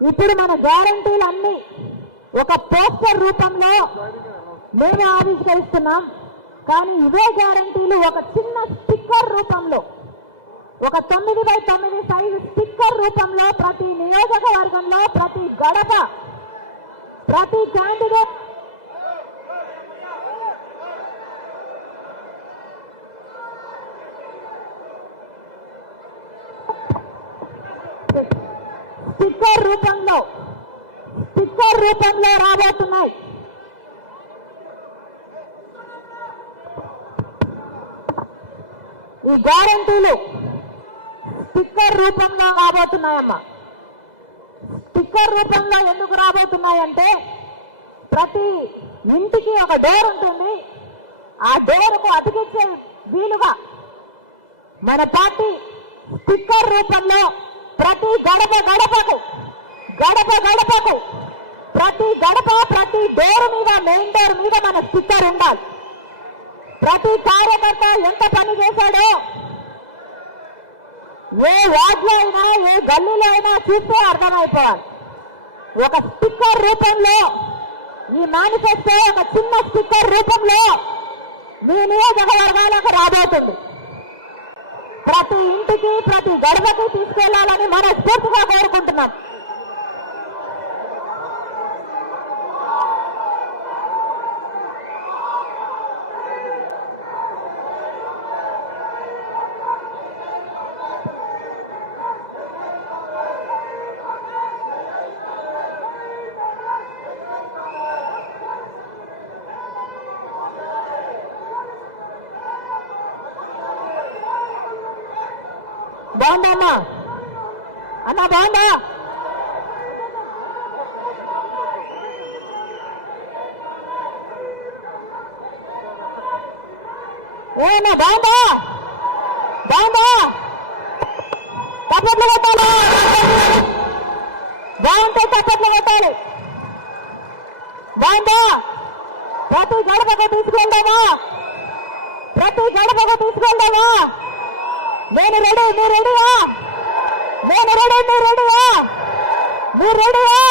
ఇప్పుడు మన గ్యారంటీలు అన్ని ఒక పోస్టర్ రూపంలో మేము ఆవిష్కరిస్తున్నాం. కానీ ఇవే గ్యారంటీలు ఒక చిన్న స్టిక్కర్ రూపంలో, ఒక 9x9 సైజు స్టిక్కర్ రూపంలో ప్రతి నియోజకవర్గంలో ప్రతి గడప, ప్రతి క్యాండిడేట్ స్టిక్కర్ రూపంలో రాబోతున్నాయి. ఈ గ్యారంటీలు స్టిక్కర్ రూపంలో రాబోతున్నాయమ్మా. స్టిక్కర్ రూపంలో ఎందుకు రాబోతున్నాయంటే ప్రతి ఇంటికి ఒక డోర్ ఉంటుంది. ఆ డోర్కు అతికించే వీలుగా మన పార్టీ స్టిక్కర్ రూపంలో ప్రతి గడపకు ప్రతి గడప, ప్రతి డోర్ మీద, మెయిన్ డోర్ మీద మన స్టిక్కర్ ఉండాలి. ప్రతి కార్యకర్త ఎంత పని చేశాడో ఏ వార్డులో అయినా, ఏ గల్లీలో అయినా చూస్తే అర్థమైపోవాలి. ఒక స్టిక్కర్ రూపంలో ఈ మేనిఫెస్టో ఒక చిన్న స్టిక్కర్ రూపంలో మీ నియోజకవర్గాలకు రాబోతుంది. ప్రతి ఇంటికి, ప్రతి గడపకి తీసుకెళ్లాలని మనస్ఫూర్తిగా కోరుకుంటున్నాం. బాగుందా అమ్మా? అన్నా బాగుందా? ఏమన్నా బాగుందా? చప్పట్లు కొట్టాలి. బాగుంటే చప్పట్లు కొట్టాలి. బాగుందా? ప్రతి గడపకు తీసుకెళ్దామా? నేను రెడీ, మీరు రెడీయా? నేను రెడీ, మీరు రెడీయా? మీరు రెడీయా?